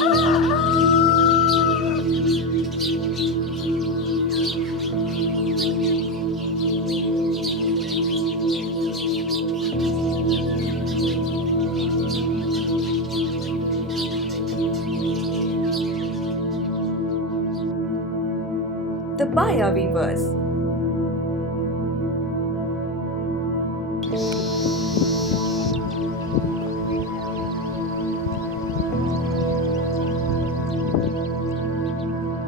The Baya Weavers.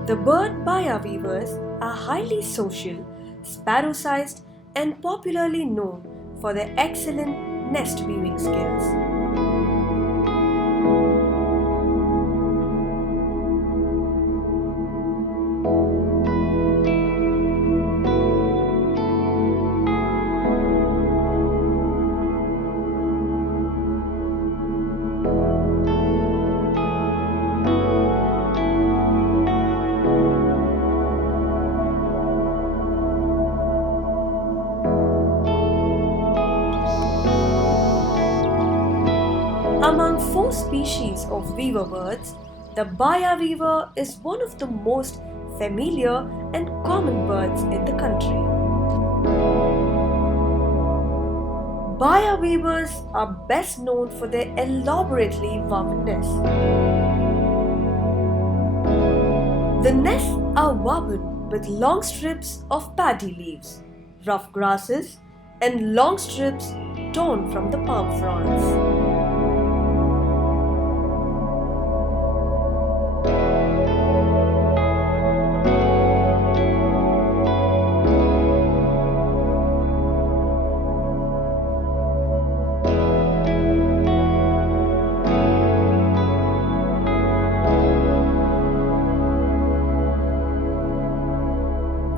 The bird Baya Weavers are highly social, sparrow-sized, and popularly known for their excellent nest weaving skills. Among 4 species of weaver birds, the Baya weaver is one of the most familiar and common birds in the country. Baya weavers are best known for their elaborately woven nests. The nests are woven with long strips of paddy leaves, rough grasses, and long strips torn from the palm fronds.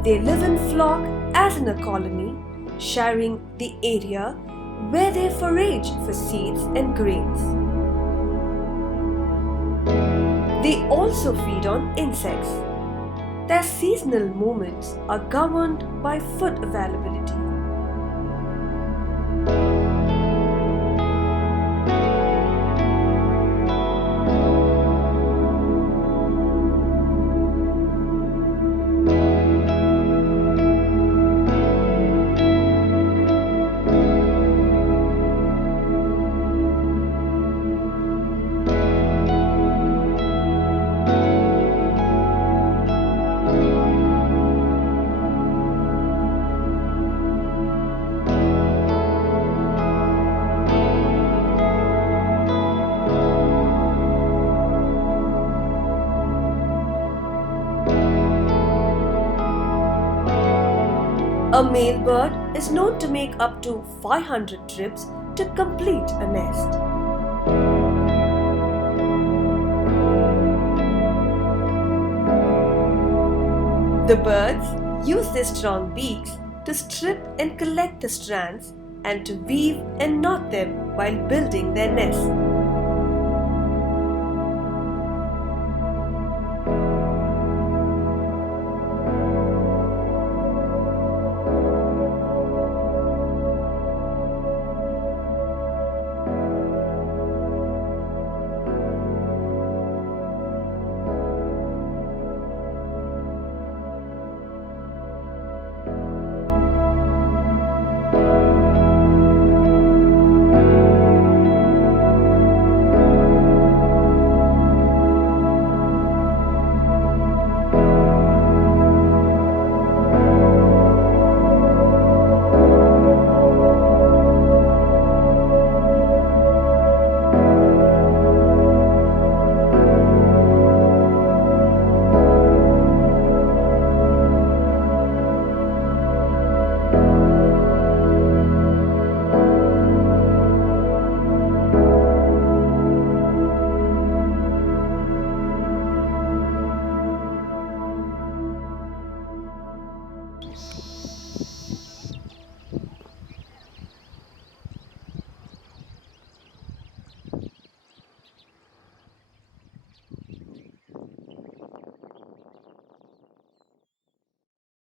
They live in flock as in a colony, sharing the area where they forage for seeds and grains. They also feed on insects. Their seasonal movements are governed by food availability. A male bird is known to make up to 500 trips to complete a nest. The birds use their strong beaks to strip and collect the strands and to weave and knot them while building their nest.